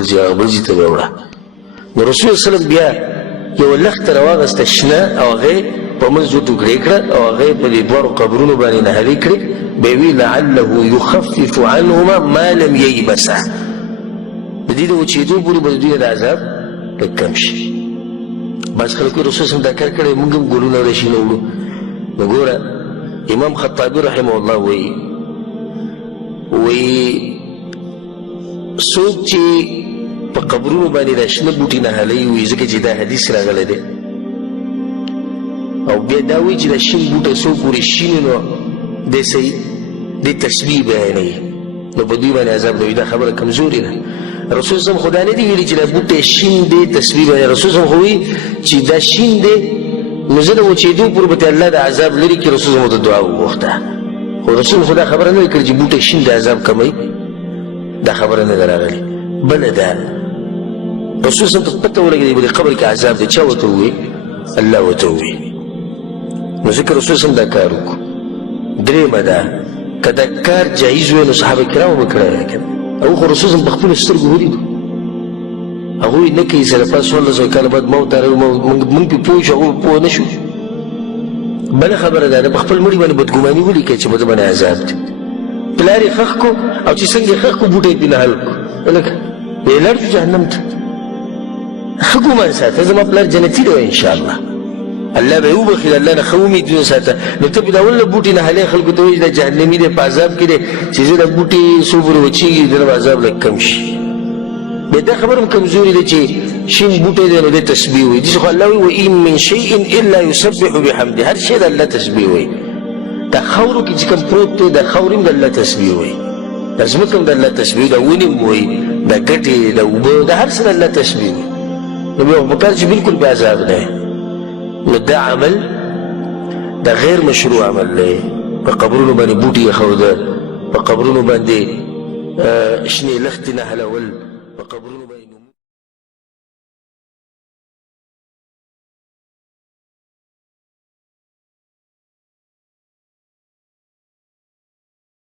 بل ځای هغه بل ځای ته به وړه. نو رسول صلی الله علیه وسلم بیا یوه لښته راواغسته شنه او هغه یې په منځ دوه ټوکرې کړه او هغه یې په دې دواړو قبرونو باندې نهالې کړې. بیا وی لعله یخفف عنهما ما لم ییبسا، د دې د وچېدو پورې به د دوی د عذاب لږ کم شي. بعض خلک وایي رسول صلی دا کار کړی موږ هم ګلونه رشینه وړو. نو ګوره امام خطابي رحمه الله وایي څوک چې په قبرونو باندې دا شنه بوټي نهالوي وي ځکه چې دا حدیث راغلی دی او بیا دا وایي چې دا شین بوټی څو پورې شین نو دی صحیح دی تسبیح بیانوي نو په دوی باندې عذاب نه وي. دا خبره کمزورې ده. رسول صلی الله خدا نه دی ویلي چې دا بوټی شین دی تسبیح بیانوي. رسول صلی الله خو وایي چې دا شین دی نو زه د وچېدو پورې به الله د عذاب لرې کړي. رسول الله د دعا وغوښته خو رسول خدا خبره نه کړي چې بوټی شین د عذاب کموي. دا خبره نه ده راغلې. بله ده رسول صلی الله ته پته ولګېدې په دې قبر کې عذاب دی. چا ورته ووایي؟ الله ورته ووایي. نو ځکه رسول صلی الله دا کار وکړو. درېیمه ده که دا کار جایز وی نو صحابه کرامو به کړی وی کنه. هغوی خو رسول صلی په خپلو سترګو ولیدو. هغوی نه کوي سلفا 1400 کاله بعد موت راغی موږ پې پوه شو هغوی پوه نه شو. بله خبره ده په خپل مړي باندې بدګماني ولیکئ چې په ده باندې عذاب دی. پلار یې ښخ کړو او چې څنګه یې ښخ کړو بوټی یې پرې نهال کړو لکه بیا یې لاړ شو جهنم ته. ښه ګمان ساته زما پلار جنتي دی انشاءالله الله به یې وبخي. الله نه ښه امیدونه ساته. نو ته پې د اول نه بوټي نهالې خلکو ته وایي دا جهنمي دی په عذاب کې دی چې زه دا بوټي څو پورې وچېږي د به عذاب لږ کم شي. بیا دا خبره هم کمزوري دی چې شین بوټی دی نو دی تسبیح وایي. داسې خو الله وایي وان من شیء الا یسبح بحمده. هر شی د الله تسبیح وایي. دا خاورو کې چې کوم پروت دی دا خاورې هم د الله تسبیح وایي. دا ځمکه هم د الله تسبیح دا ونې هم وایي دا ګټې دا اوبه دا هر څه د الله تسبیح وایي. نو بیا په کار چې بلکل بې عذاب دی. نو دا عمل دا غیر مشروع عمل دی. په قبرونو باندې بوټي ایښوده په قبرونو باندې شنې لښتې نهلول په قبرونو باندې